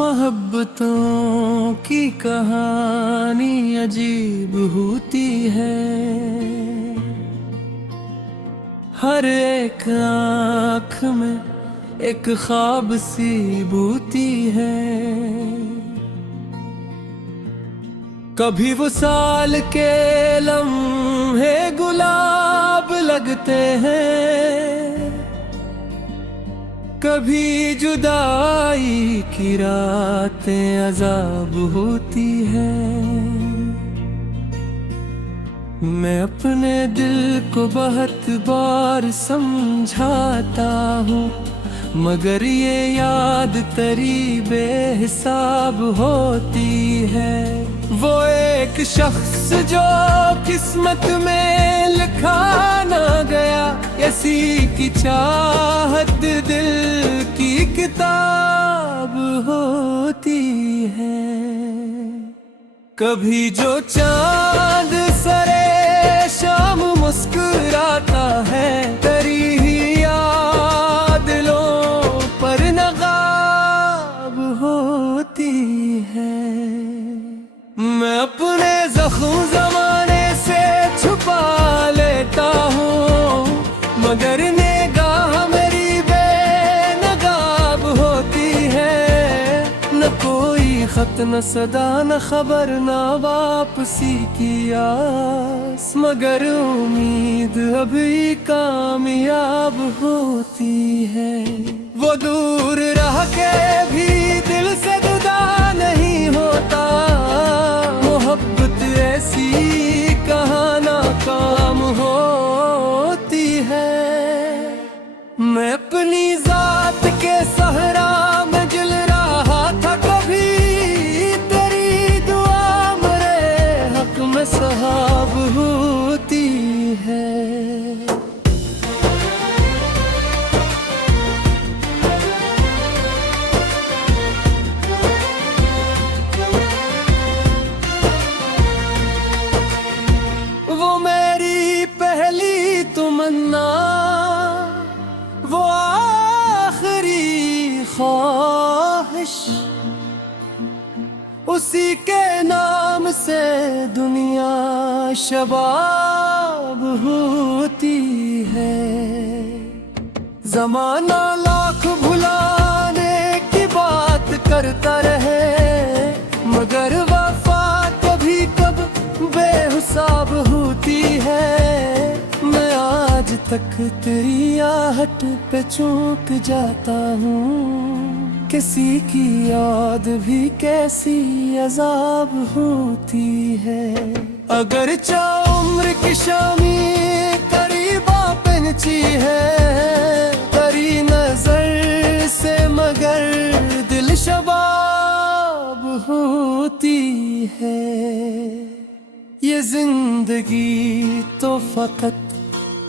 मोहब्बतों की कहानी अजीब होती है। हर एक आँख में एक ख्वाब सी बूती है। कभी वो साल के लम्हे गुलाब लगते हैं, कभी जुदाई की रातें अज़ाब होती है। मैं अपने दिल को बहुत बार समझाता हूँ, मगर ये याद तेरी बेहिसाब होती है। वो एक शख्स जो किस्मत में लिखा ना गया, किसी की चाहत दिल की किताब होती है। कभी जो चांद सरे शाम मुस्कुराता है, तेरी ही याद दिलों पर नकाब होती है। मैं अपने जख्म ज़माने से छुपा लेता हूँ, मगर निगाह मेरी बेनकाब होती है। न कोई खत न सदा न खबर न वापसी की आस, मगर उम्मीद अभी कामयाब होती है। वो दूर रह के भी दिल से जुदा नहीं होता, मोहब्बत ऐसी कहाँ नाकाम होती है। मैं अपनी जात के सहरा में जल रहा था, कभी तेरी दुआ मेरे हक में सहाब होती है। वो मेरी पहली तमन्ना, वो आखिरी ख्वाहिश, उसी के नाम से दुनिया शबाब होती है। जमाना लाख भुलाने की बात करता रहे, मगर वफा कभी कब बेहिसाब होती है। मैं आज तक तेरी आहट पे चूक जाता हूँ, किसी की याद भी कैसी अजाब होती है। अगर चाह उम्र की शामी करीबा पहुंची है, तेरी नजर से मगर दिल शबाब होती है। ये जिंदगी तो फकत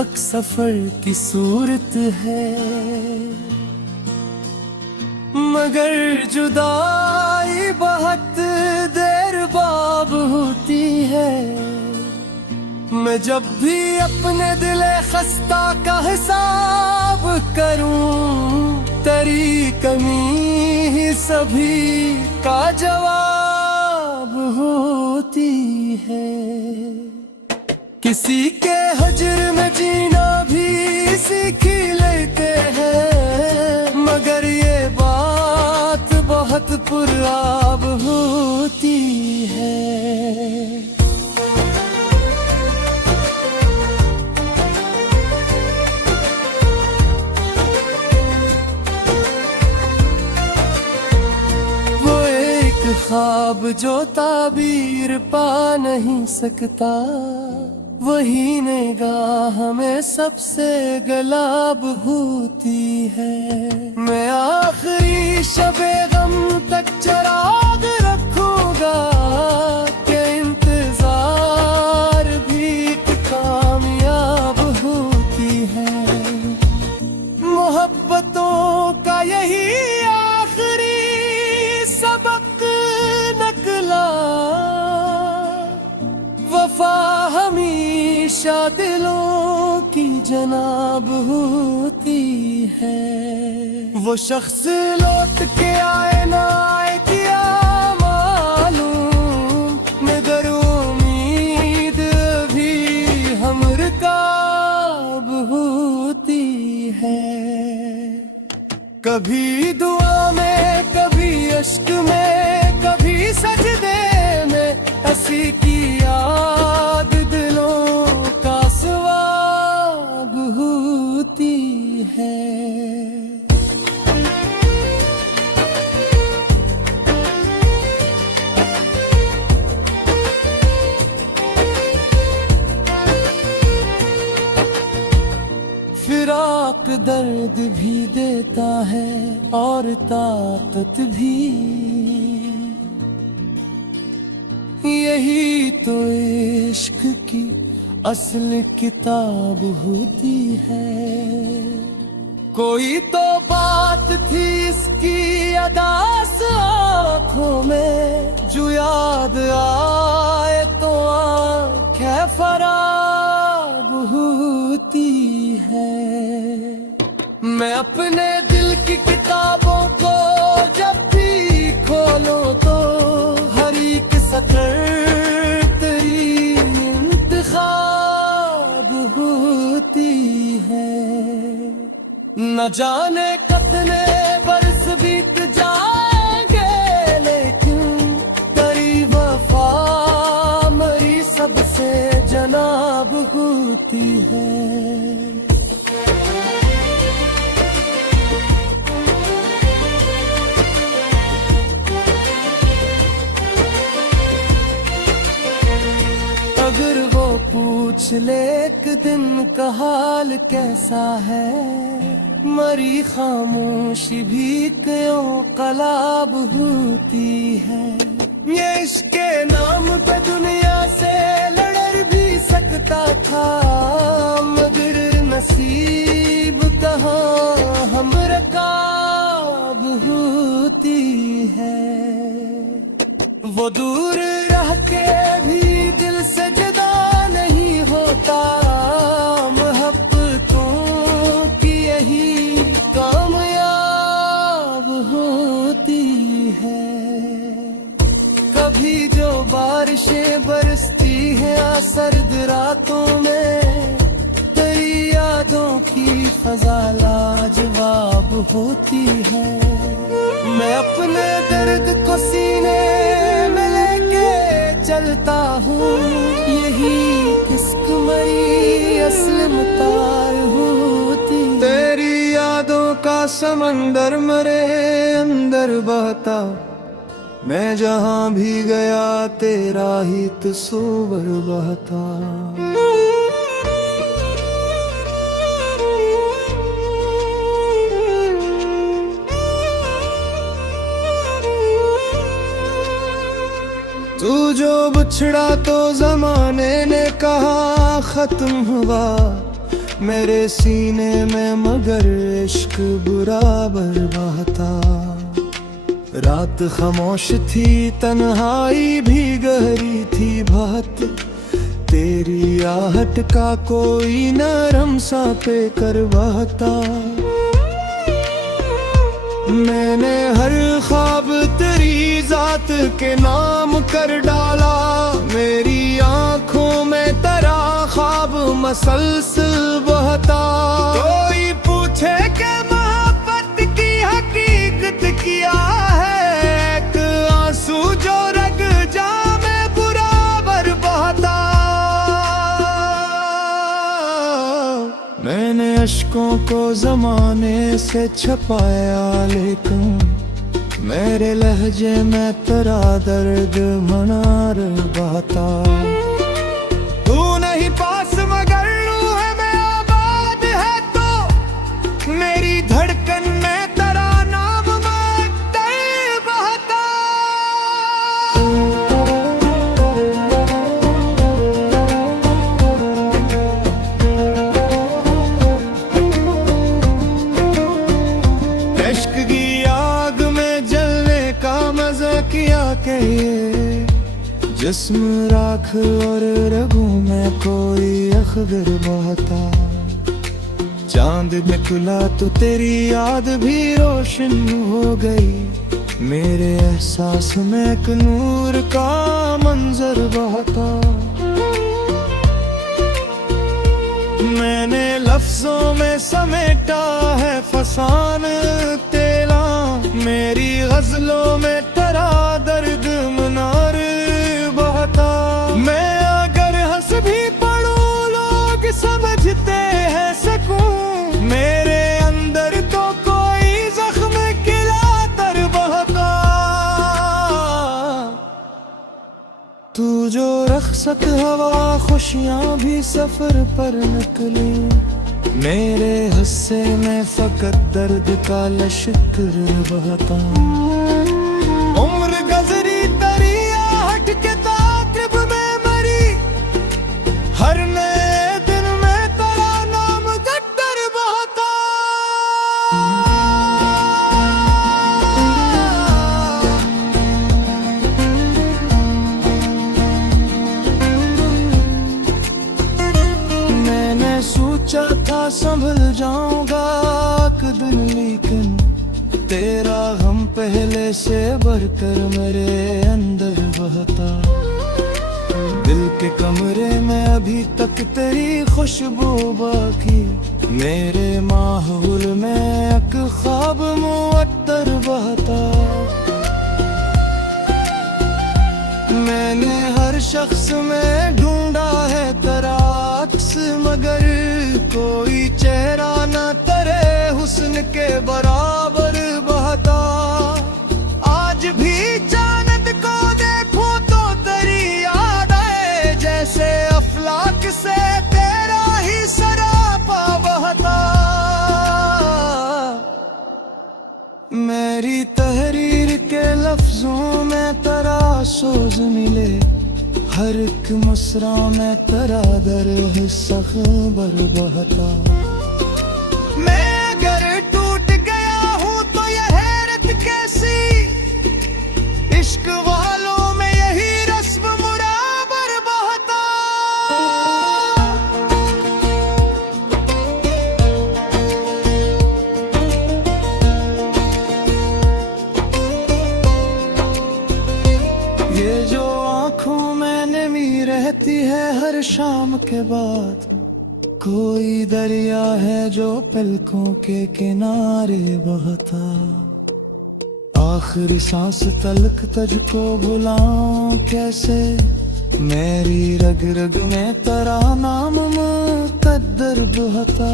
एक सफर की सूरत है, मगर जुदाई बहुत देर बाद होती है। मैं जब भी अपने दिल खस्ता का हिसाब करूं, तेरी कमी ही सभी का जवाब होती है। किसी के हजर में जीना भी सीख लेते हैं, मगर ये बात बहुत पुराब होती है। वो एक ख्वाब जो ताबीर पा नहीं सकता, वही निगाह में सबसे गलाब होती है। मैं आखिरी शबे गम तक चराग रखूंगा, कि इंतजार भी कामयाब होती है। मोहब्बतों का यही आखिरी सबक निकला, वफा हमेशा दिलों की जनाब होती है। वो शख्स लौट के आए ना आए बहती है। कभी दुआ में, कभी इश्क में, कभी सजदे में, हंसी की याद दिलों का सवाब होती है। फिराक दर्द भी देता है और ताकत भी, यही तो इश्क की असल किताब होती है। कोई तो बात थी इसकी अदास आँखों में, जो याद आए तो आँखें फराब होती है। मैं अपने दिल की किताबों को जब भी खोलूं तो हर एक सतर तेरी इंतखाब होती है। न जाने कितने बरस बीत जाएंगे, लेकिन तेरी वफा मेरी सबसे जनाब होती है। अगर वो पूछ ले एक दिन का हाल कैसा है, मरी खामोशी भी क्यों कलाब होती है। ये इश्क के नाम पे दुनिया से लड़ भी सकता था, मगर नसीब कहाँ हम रकाब होती है। वो दूर रह के भी दिल से जुदा नहीं होता, मोहब्बतों की यही कामयाब होती है। कभी जो बारिशें बरसती हैं सर्द रातों में, तेरी यादों की फजा लाजवाब होती है। मैं अपने दर्द को सीने में लेके चलता हूँ, यही किस्क मरी असलम तार होती। तेरी यादों का समंदर मेरे अंदर बहता, मैं जहाँ भी गया तेरा ही तस्वीर बहता। तू जो बिछड़ा तो जमाने ने कहा खत्म हुआ, मेरे सीने में मगर इश्क बराबर बहता। रात खामोश थी, तन्हाई भी गहरी थी बहुत, तेरी आहट का कोई नरम सा पे कर बहता। मैंने हर ख्वाब तेरी जात के नाम कर डाला, मेरी आंखों में तेरा ख्वाब मसलसल बहता। कोई पूछे कि मोहब्बत की हकीकत क्या है, एक आंसू जो रग जामे बराबर बहता। मैंने अश्कों को जमाने से छपाया, लेकिन मेरे लहजे में तेरा दर्द मनार बहता। तू नहीं पास मगर रूह में आबाद है, तो मेरी धड़कन में तेरा नाम मकदर बहता। इश्क की आग में जलने का मजा किया के ये, जिस्म राख और रगों में कोई अखबर बहता। चांद निकला तो तेरी याद भी रोशन हो गई, मेरे एहसास में एक नूर का मंजर बहता। मैंने लफ्जों में समेटा है फसान तेरा, मेरी गजलों में तेरा दर्द मनार बहता। मैं अगर हंस भी पढ़ूं लोग समझते हैं सकूं, मेरे अंदर तो कोई जख्म किला तर बहता। तू जो रखसत हवा खुशियां भी सफर पर निकली, मेरे हिस्से में फकत दर्द का लश्कर बहता। उम्र गजरी दरिया हट के ताक़िब में मरी, हर नए दिन में तेरा नाम गद्दर बहता। मैंने सोचा था संभल जाऊंगा एक दिन, लेकिन तेरा गम पहले से बढ़कर मेरे अंदर बहता। दिल के कमरे में अभी तक तेरी खुशबू बाकी, मेरे माहौल में एक ख्वाब मुअत्तर बहता। मैंने हर शख्स में ढूंढा है तेरा अक्स, मगर कोई चेहरा न तेरे हुस्न के बराबर बहता। आज भी चांद को देखूं तो तेरी याद आए, जैसे अफलाक से तेरा ही सरापा बहता। मेरी तहरीर के लफ्जों में तेरा सोज मिले, हर एक मसरा में तेरा दर्द हिस्सा खबर बहता। मैं अगर टूट गया हूँ तो यह हैरत कैसी, इश्क वालों में यही रस्म मुराबर बहता। ये जो आँखों में नमी रहती है हर शाम के बाद, कोई दरिया है जो पलकों के किनारे बहता। आखिरी सांस तलक तुझको भुलाऊं कैसे, मेरी रग रग में तेरा नाम मुकद्दर बहता।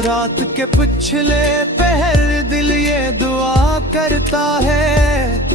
रात के पिछले पहर दिल ये दुआ करता है,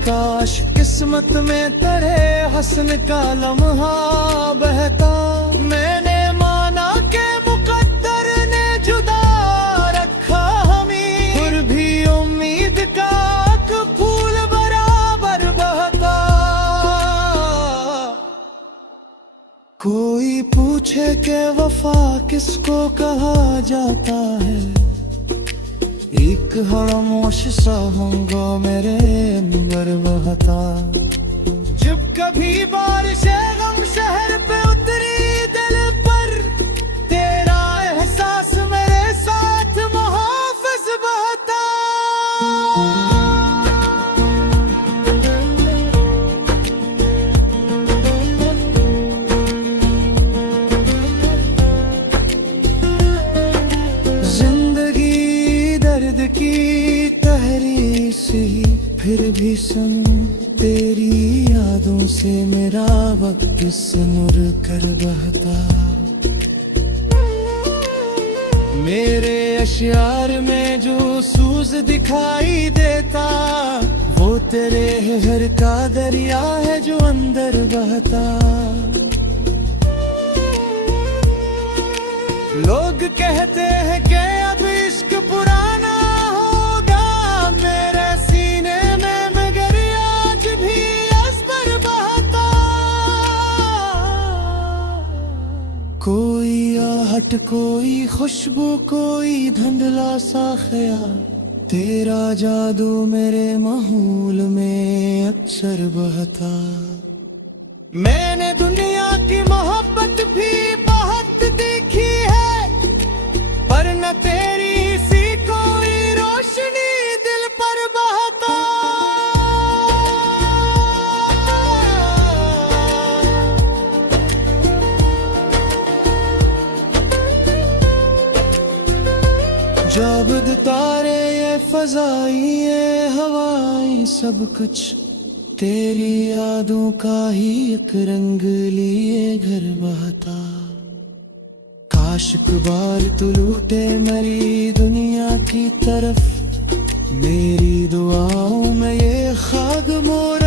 काश किस्मत में तेरे हसन का लम्हा बहता। मैंने माना के मुकद्दर ने जुदा रखा हमें, फिर भी उम्मीद का एक फूल बराबर बहता। कोई पूछे के वफा किसको कहा जाता है, एक खामोश सा होगा मेरे अंदर बहता। जब कभी बारिश गम शहर पे उतरी दिल पर, तेरा एहसास मेरे साथ मुहाफिज बहता। की तहरीर सी फिर भी सुन, तेरी यादों से मेरा वक्त सिमर कर बहता। मेरे अशियार में जो सूज दिखाई देता, वो तेरे घर का दरिया है जो अंदर बहता। लोग कहते हैं कि अब इश्क पुराना होगा, मेरे सीने में मगर आज भी असबर बहता। कोई आहट कोई खुशबू कोई धुंधला सा ख्याल, तेरा जादू मेरे माहौल में अक्सर बहता। मैंने दुनिया की मोहब्बत भी बहुत देखी है, पर न तेरी सी कोई रोशनी दिल पर बहता। जब तारे ये फजाई ये हवाएं सब कुछ तेरी यादों का ही एक रंग लिए घर बहता। काश एक बार तू लूटे मेरी दुनिया की तरफ, मेरी दुआओं में ये खाक मोर